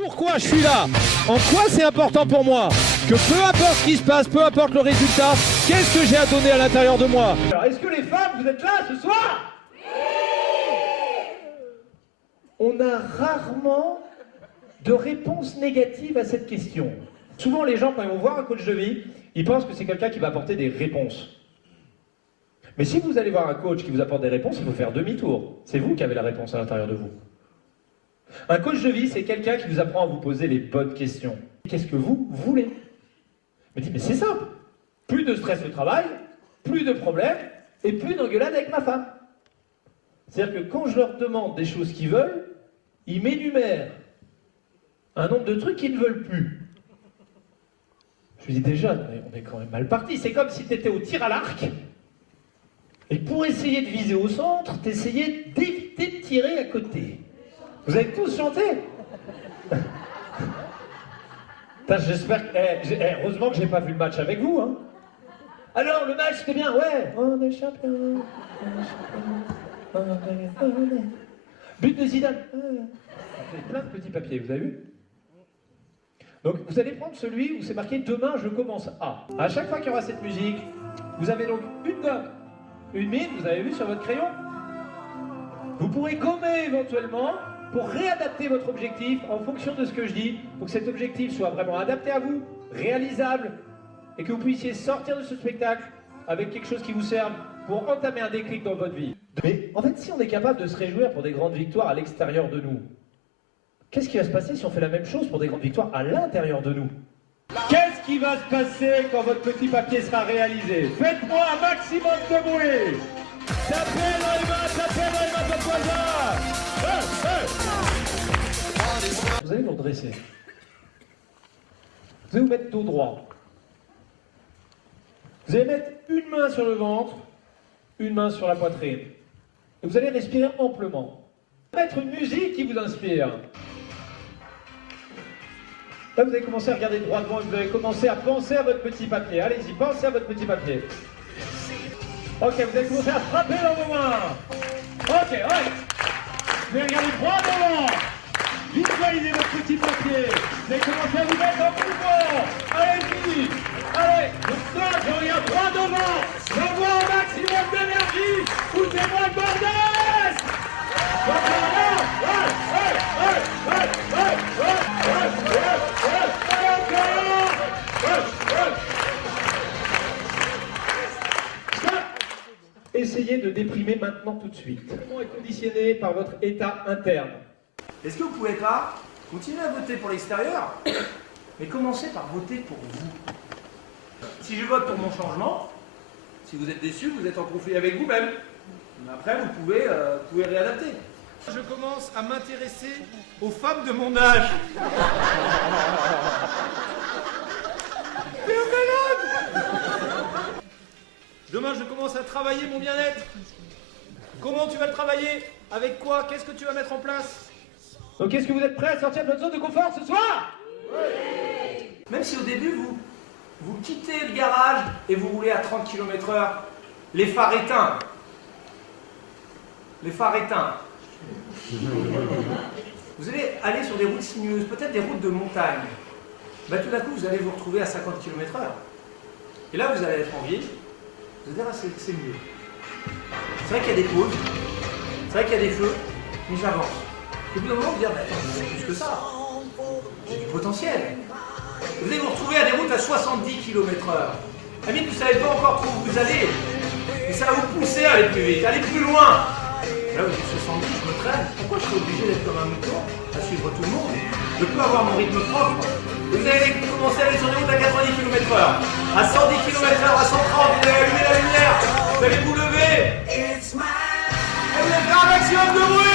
Pourquoi je suis là? En quoi c'est important pour moi? Que peu importe ce qui se passe, peu importe le résultat, qu'est-ce que j'ai à donner à l'intérieur de moi? Alors, est-ce que les femmes, vous êtes là ce soir? On a rarement de réponse négative à cette question. Souvent, les gens, quand ils vont voir un coach de vie, ils pensent que c'est quelqu'un qui va apporter des réponses. Mais si vous allez voir un coach qui vous apporte des réponses, il faut faire demi-tour. C'est vous qui avez la réponse à l'intérieur de vous. Un coach de vie, c'est quelqu'un qui vous apprend à vous poser les bonnes questions. Qu'est-ce que vous voulez? Mais c'est simple. Plus de stress au travail, plus de problèmes, et plus d'engueulades avec ma femme. C'est-à-dire que quand je leur demande des choses qu'ils veulent, ils m'énumèrent un nombre de trucs qu'ils ne veulent plus. Je lui dis déjà, on est quand même mal parti. C'est comme si tu étais au tir à l'arc, et pour essayer de viser au centre, tu essayais d'éviter de tirer à côté. Vous avez tous chanté? J'espère que... heureusement que j'ai pas vu le match avec vous. Hein. Alors, le match, c'était bien? Ouais. On est champion. But de Zidane. J'ai plein de petits papiers, vous avez vu? Donc, vous allez prendre celui où c'est marqué « Demain, je commence à ». À chaque fois qu'il y aura cette musique, vous avez donc une gomme, une mine, vous avez vu sur votre crayon. Vous pourrez gommer éventuellement pour réadapter votre objectif en fonction de ce que je dis, pour que cet objectif soit vraiment adapté à vous, réalisable, et que vous puissiez sortir de ce spectacle avec quelque chose qui vous serve pour entamer un déclic dans votre vie. Mais en fait, si on est capable de se réjouir pour des grandes victoires à l'extérieur de nous, qu'est-ce qui va se passer si on fait la même chose pour des grandes victoires à l'intérieur de nous? Qu'est-ce qui va se passer quand votre petit papier sera réalisé? Faites-moi un maximum de bruit! Tapez dans les mains votre voisin! Vous allez vous redresser. Vous allez vous mettre dos droit. Vous allez mettre une main sur le ventre, une main sur la poitrine. Et vous allez respirer amplement. Mettre une musique qui vous inspire. Là, vous allez commencer à regarder droit devant et vous allez commencer à penser à votre petit papier. Allez-y, pensez à votre petit papier. Ok, vous allez commencer à frapper dans vos mains. Ok, ouais. Vous allez regarder droit devant. Visualisez votre petit papier. Vous allez commencer à vous mettre en mouvement. Allez-y. Allez, je regarde droit devant. J'envoie un maximum d'énergie. Foutez-moi le bordel. Essayez de déprimer maintenant tout de suite. On est conditionné par votre état interne. Est-ce que vous pouvez pas continuer à voter pour l'extérieur, mais commencez par voter pour vous? Si je vote pour mon changement, si vous êtes déçu, vous êtes en conflit avec vous-même. Mais après, vous pouvez réadapter. Je commence à m'intéresser aux femmes de mon âge. Demain, je commence à travailler mon bien-être. Comment tu vas le travailler? Avec quoi? Qu'est-ce que tu vas mettre en place? Donc, est-ce que vous êtes prêts à sortir de votre zone de confort ce soir? Oui! Même si au début, vous quittez le garage et vous roulez à 30 km/h, les phares éteints. Les phares éteints. Vous allez aller sur des routes sinueuses, peut-être des routes de montagne. Ben, tout d'un coup, vous allez vous retrouver à 50 km/h. Et là, vous allez être en ville. Vous allez dire, ah, c'est mieux. C'est vrai qu'il y a des pauses, c'est vrai qu'il y a des feux, mais j'avance. Et au bout d'un moment, vous dire, bah, attends, j'ai plus que ça. J'ai du potentiel. Vous allez vous retrouver à des routes à 70 km/h. Amis, vous ne savez pas encore où vous allez, mais ça va vous pousser à aller plus vite, à aller plus loin. Là, vous dites 70, je me traîne. Pourquoi je suis obligé d'être comme un mouton, à suivre tout le monde? Je peux avoir mon rythme propre. Vous allez commencer à aller sur des routes à 90 km/h, à 110 km/h, à 130, vous allez allumer la lumière, vous allez vous lever, et vous allez faire un maximum de bruit.